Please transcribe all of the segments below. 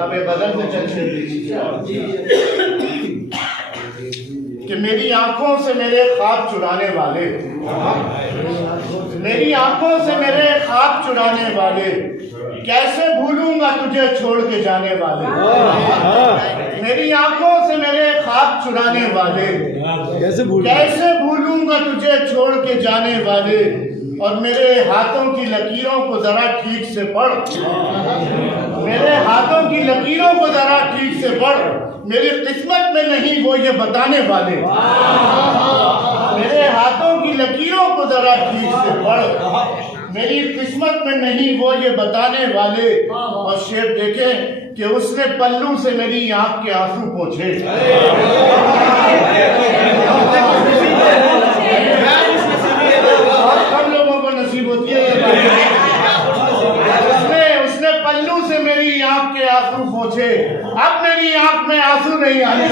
अब ये बदल में चल कि मेरी आंखों से मेरे ख्वाब चुराने वाले, मेरी आंखों से मेरे ख्वाब चुराने वाले, कैसे भूलूंगा तुझे छोड़ के जाने वाले। मेरी आंखों से मेरे ख्वाब चुराने वाले, कैसे भूलूंगा तुझे छोड़ के जाने वाले। और मेरे हाथों की लकीरों को जरा ठीक से पढ़, मेरे हाथों की लकीरों को जरा ठीक से पढ़, मेरी किस्मत में नहीं वो ये बताने वाले। मेरे हाथों की लकीरों को जरा ठीक से पढ़, मेरी किस्मत में नहीं वो ये बताने वाले। और शेर देखें कि उसने पल्लू से मेरी आंख के आंसू पोंछे। कम लोगों को नसीब होती है उसने पल्लू से मेरी आंख के आंसू पोंछे। अब मेरी आंख में आंसू नहीं आने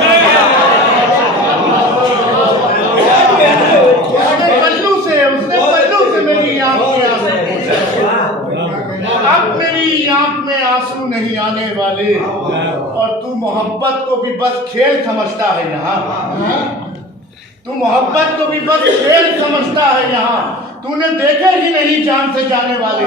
उसने पल्लू से मेरी आंख के आंसू पोंछे। अब मेरी आंख में आंसू नहीं आने वाले। और तू मोहब्बत को भी बस खेल समझता है यहाँ, तू मोहब्बत को भी बस खेल समझता है यहाँ। तूने देखे ही नहीं जान से जाने वाले।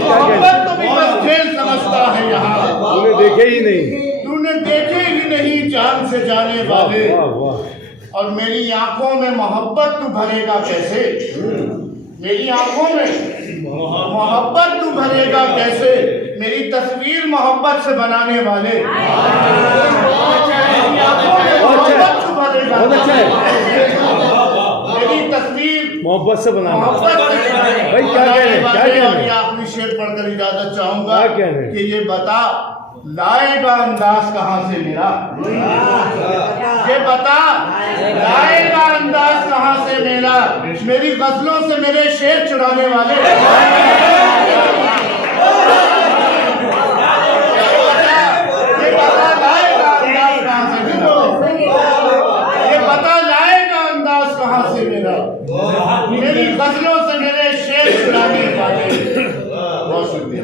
मोहब्बत को भी बस खेल समझता है यहाँ, तूने देखे ही नहीं, तूने देखे ही नहीं जान से जाने वाले। और मेरी आंखों में मोहब्बत तू भरेगा कैसे, मेरी आंखों में मोहब्बत तू भरेगा कैसे। मेरी तस्वीर मोहब्बत से बनाने वाले, मेरी आंखों में मोहब्बत तू भरेगा, मेरी तस्वीर मोहब्बत से बनाना। मोहब्बत भाई क्या कह रहे हैं, क्या कह रहे हैं? आखिरी शेर पढ़कर इजाजत चाहूंगा क्या कह रहे हैं? कि ये बता लाएगा अंदाज कहाँ से मेरा, ये बता लाएगा अंदाज कहाँ से मेरा। मेरी गजलों से मेरे शेर चुराने वाले, ये बता लाएगा अंदाज कहाँ से मेरा, ये बता लाएगा अंदाज कहाँ से मेरा। मेरी गजलों से मेरे शेर चुराने वाले। बहुत शुक्रिया।